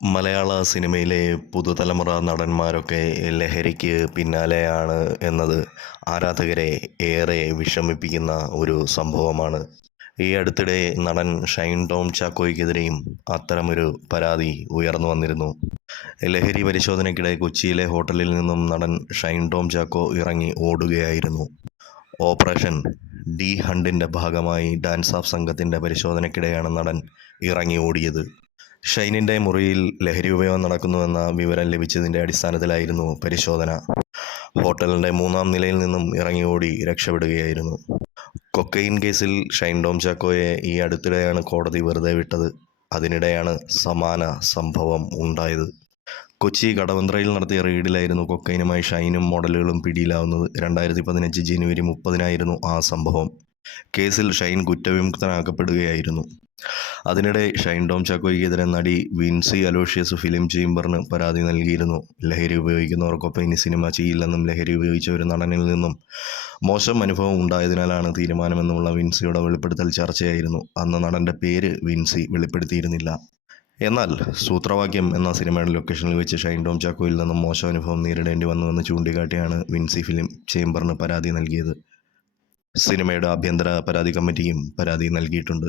മലയാള സിനിമയിലെ പുതുതലമുറ നടന്മാരൊക്കെ ലഹരിക്ക് പിന്നാലെയാണ് എന്നത് ആരാധകരെ ഏറെ വിഷമിപ്പിക്കുന്ന ഒരു സംഭവമാണ്. ഈ അടുത്തിടെ നടൻ ഷൈൻ ടോം ചാക്കോയ്ക്കെതിരെയും അത്തരമൊരു പരാതി ഉയർന്നു വന്നിരുന്നു. ലഹരി പരിശോധനയ്ക്കിടെ കൊച്ചിയിലെ ഹോട്ടലിൽ നിന്നും നടൻ ഷൈൻ ടോം ചാക്കോ ഇറങ്ങി ഓടുകയായിരുന്നു. ഓപ്പറേഷൻ ഡി ഹണ്ടിന്റെ ഭാഗമായി ഡാൻസ് ഓഫ് സംഘത്തിന്റെ പരിശോധനയ്ക്കിടെയാണ് നടൻ ഇറങ്ങി ഓടിയത്. ഷൈനിന്റെ മുറിയിൽ ലഹരി ഉപയോഗം നടക്കുന്നുവെന്ന വിവരം ലഭിച്ചതിന്റെ അടിസ്ഥാനത്തിലായിരുന്നു പരിശോധന. ഹോട്ടലിന്റെ മൂന്നാം നിലയിൽ നിന്നും ഇറങ്ങി ഓടി രക്ഷപ്പെടുകയായിരുന്നു. കൊക്കൈൻ കേസിൽ ഷൈൻ ഡോം ചാക്കോയെ ഈ അടുത്തിടെയാണ് കോടതി വെറുതെ വിട്ടത്. അതിനിടെയാണ് സമാന സംഭവം ഉണ്ടായത്. കൊച്ചി കടവന്ത്രയിൽ നടത്തിയ റെയ്ഡിലായിരുന്നു കൊക്കൈനുമായി ഷൈനും മോഡലുകളും പിടിയിലാവുന്നത്. രണ്ടായിരത്തി പതിനഞ്ച് ജനുവരി മുപ്പതിനായിരുന്നു ആ സംഭവം. കേസിൽ ഷൈൻ കുറ്റവിമുക്തനാക്കപ്പെടുകയായിരുന്നു. അതിനിടെ ഷൈൻ ടോം ചാക്കോയ്ക്കെതിരെ നടി വിൻസി അലോഷ്യസ് ഫിലിം ചേംബറിന് പരാതി നൽകിയിരുന്നു. ലഹരി ഉപയോഗിക്കുന്നവർക്കൊപ്പം ഇനി സിനിമ ചെയ്യില്ലെന്നും ലഹരി ഉപയോഗിച്ച ഒരു നടനിൽ നിന്നും മോശം അനുഭവം ഉണ്ടായതിനാലാണ് തീരുമാനമെന്നുമുള്ള വിൻസിയുടെ വെളിപ്പെടുത്തൽ ചർച്ചയായിരുന്നു. അന്ന് നടന്റെ പേര് വിൻസി വെളിപ്പെടുത്തിയിരുന്നില്ല. എന്നാൽ സൂത്രവാക്യം എന്ന സിനിമയുടെ ലൊക്കേഷനിൽ വെച്ച് ഷൈൻ ടോം ചാക്കോയിൽ നിന്നും മോശം അനുഭവം നേരിടേണ്ടി വന്നുവെന്ന് ചൂണ്ടിക്കാട്ടിയാണ് വിൻസി ഫിലിം ചേംബറിന് പരാതി നൽകിയത്. സിനിമയുടെ ആഭ്യന്തര പരാതി കമ്മിറ്റിയും പരാതി നൽകിയിട്ടുണ്ട്.